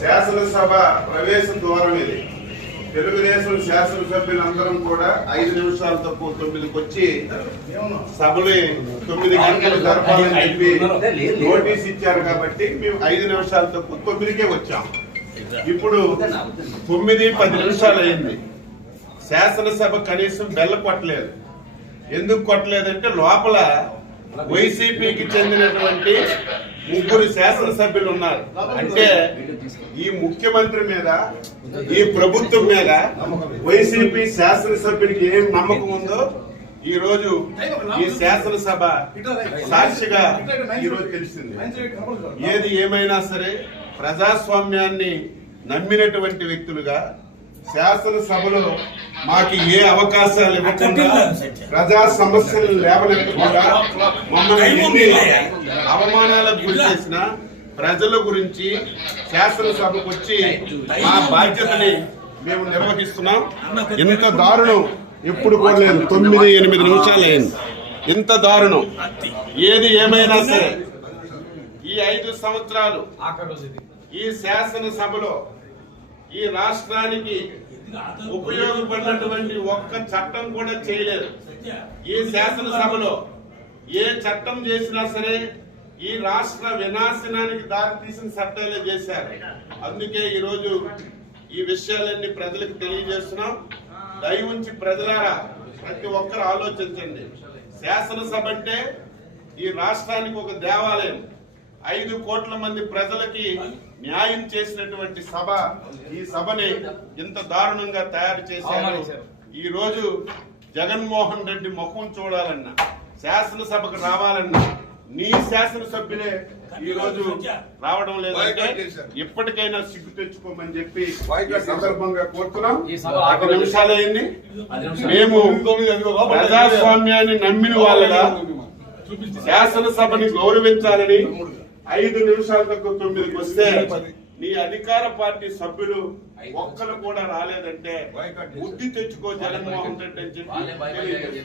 శాసనసభ ప్రవేశ ద్వారం ఇది. తెలుగుదేశం శాసనసభ్యులందరం కూడా 5 నిమిషాలు తక్కువ 9కి వచ్చి సభలు 9 గంటలు జరపాలని చెప్పి నోటీస్ ఇచ్చారు కాబట్టి మేము 5 నిమిషాలు తక్కువ 9కే వచ్చాం. ఇప్పుడు 9:10 నిమిషాలు అయింది. శాసనసభ కనీసం బెల్ల కొట్టలేదు. ఎందుకు కొట్టలేదంటే లోపల వైసీపీకి చెందినటువంటి 3 శాసనసభ్యులు ఉన్నారు. అంటే ఈ ముఖ్యమంత్రి మీద, ఈ ప్రభుత్వం మీద వైసీపీ శాసనసభ్యునికి ఏం నమ్మకం ఉందో ఈ రోజు ఈ శాసనసభ సాక్షిగా ఈ రోజు తెలిసింది. ఏది ఏమైనా సరే ప్రజాస్వామ్యాన్ని నమ్మినటువంటి వ్యక్తులుగా శాసనసభలో మాకు ఏ అవకాశాలు ఇవ్వకుండా ప్రజా సమస్యలు లేవనెత్తకుండా మమ్మల్ని అవమానాలకు గురి చేసిన ప్రజల గురించి శాసనసభకు వచ్చి మా బాధ్యతని మేము నిర్వహిస్తున్నాం. ఇంత దారుణం ఎప్పుడు కూడా లేదు. 9-8 నిమిషాలు అయింది. ఇంత దారుణం ఏది ఏమైనా సరే ఈ 5 సంవత్సరాలు ఈ శాసనసభలో ఈ రాష్ట్రానికి ఉపయోగపడినటువంటి ఒక్క చట్టం కూడా చేయలేదు. ఈ శాసనసభలో ఏ చట్టం చేసినా సరే ఈ రాష్ట్ర వినాశనానికి దారితీసిన చట్టాలే చేశారు. అందుకే ఈరోజు ఈ విషయాలన్నీ ప్రజలకు తెలియజేస్తున్నాం. దయ ఉంచి ప్రజలారా ప్రతి ఒక్కరు ఆలోచించండి. శాసనసభ అంటే ఈ రాష్ట్రానికి ఒక దేవాలయం. 5 కోట్ల మంది ప్రజలకి న్యాయం చేసినటువంటి సభ ఈ సభని ఇంత దారుణంగా తయారు చేశారు. ఈ రోజు జగన్మోహన్ రెడ్డి ముఖం చూడాలన్నా, శాసనసభకు రావాలన్నా నీ శాసనసభ్యులే ఈ రోజు రావడం లేదంటే ఇప్పటికైనా సిగ్గు తెచ్చుకోమని చెప్పి సందర్భంగా కోరుతున్నాం. 10 నిమిషాలైంది. మేము ప్రజాస్వామ్యాన్ని నమ్మిన వాళ్ళగా శాసనసభని గౌరవించాలని 5 నిమిషాల తక్కువ 9కి వస్తే నీ అధికార పార్టీ సభ్యులు ఒక్కరు కూడా రాలేదంటే బుద్ధి తెచ్చుకో జగన్మోహన్ రెడ్డి అని చెప్పి